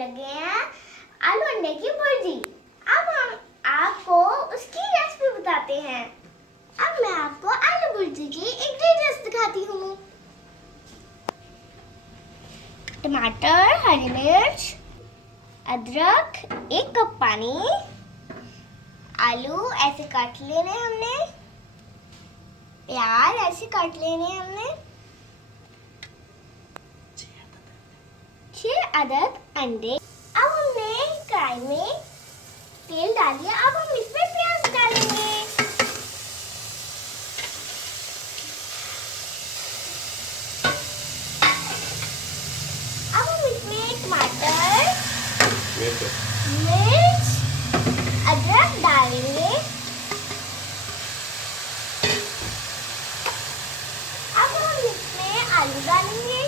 लगे हैं आलू अंडे की भुर्जी। अब हम आपको उसकी रेसिपी बताते हैं। अब मैं आपको आलू भुर्जी की इंग्रेडिएंट्स दिखाती हूँ। टमाटर, हरी मिर्च, अदरक, 1 कप पानी, आलू ऐसे काट लेने हमने, प्याज ऐसे काट लेने हमने, 6 अदद अंडे। अब हमने कढ़ाई में तेल डाल दिया। अब हम इसमें प्याज डालेंगे। अब हम इसमें टमाटर, मिर्च, अदरक डालेंगे। अब हम इसमें आलू डालेंगे।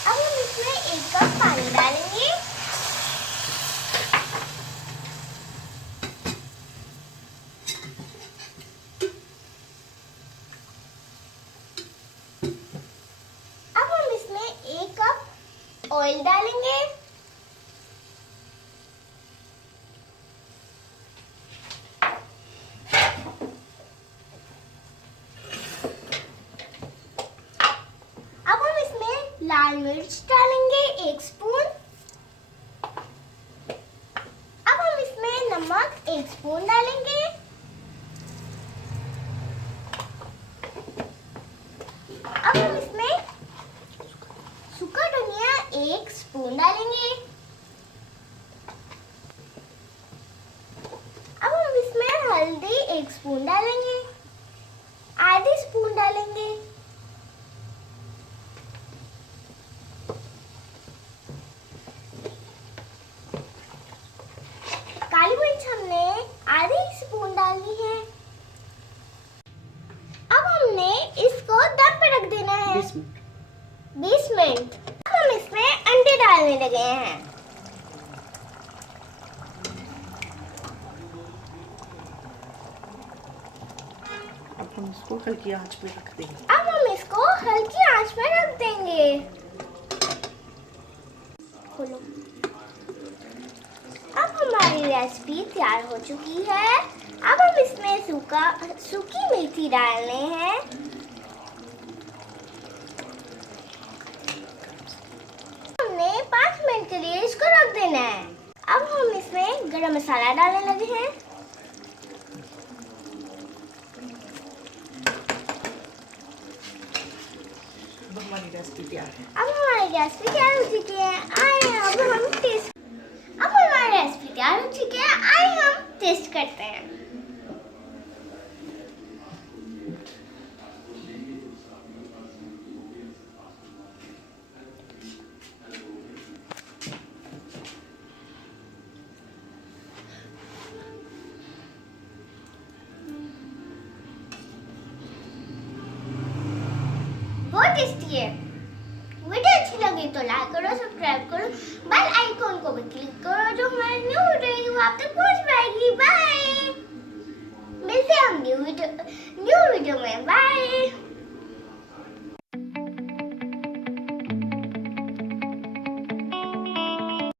अब हम इसमें 1 कप पानी डालेंगे। अब हम इसमें 1 कप ऑयल डालेंगे। अब हम इसमें लाल मिर्च डालेंगे 1 स्पून। अब हम इसमें नमक 1 स्पून डालेंगे। अब हम इसमें सूखा धनिया 1 स्पून डालेंगे। अब हम इसमें हल्दी 1 स्पून डालेंगे, आधी स्पून डालेंगे। काली मिर्च हमने आधी स्पून डालनी है। अब हमने इसको दम पे रख देना है 20 मिनट। अब हम इसमें अंडे डालने लगे हैं। अब हम इसको हल्की आंच पे रख देंगे। अब हम इसको हल्की आंच में रख देंगे। खोलो। अब हमारी रेसिपी तैयार हो चुकी है। अब हम इसमें सूखी मेथी डालने हैं। हमने 5 मिनट के लिए इसको रख देना है। अब हम इसमें गरम मसाला डालने लगे हैं। अब हमारी रेसिपी तैयार है। अब हमारी रेसिपी तैयार हो चुकी है। आइए अब हम टेस्ट। अब हमारी रेसिपी तैयार हो चुकी है। आइए हम टेस्ट करते हैं। बहुत टेस्टी है।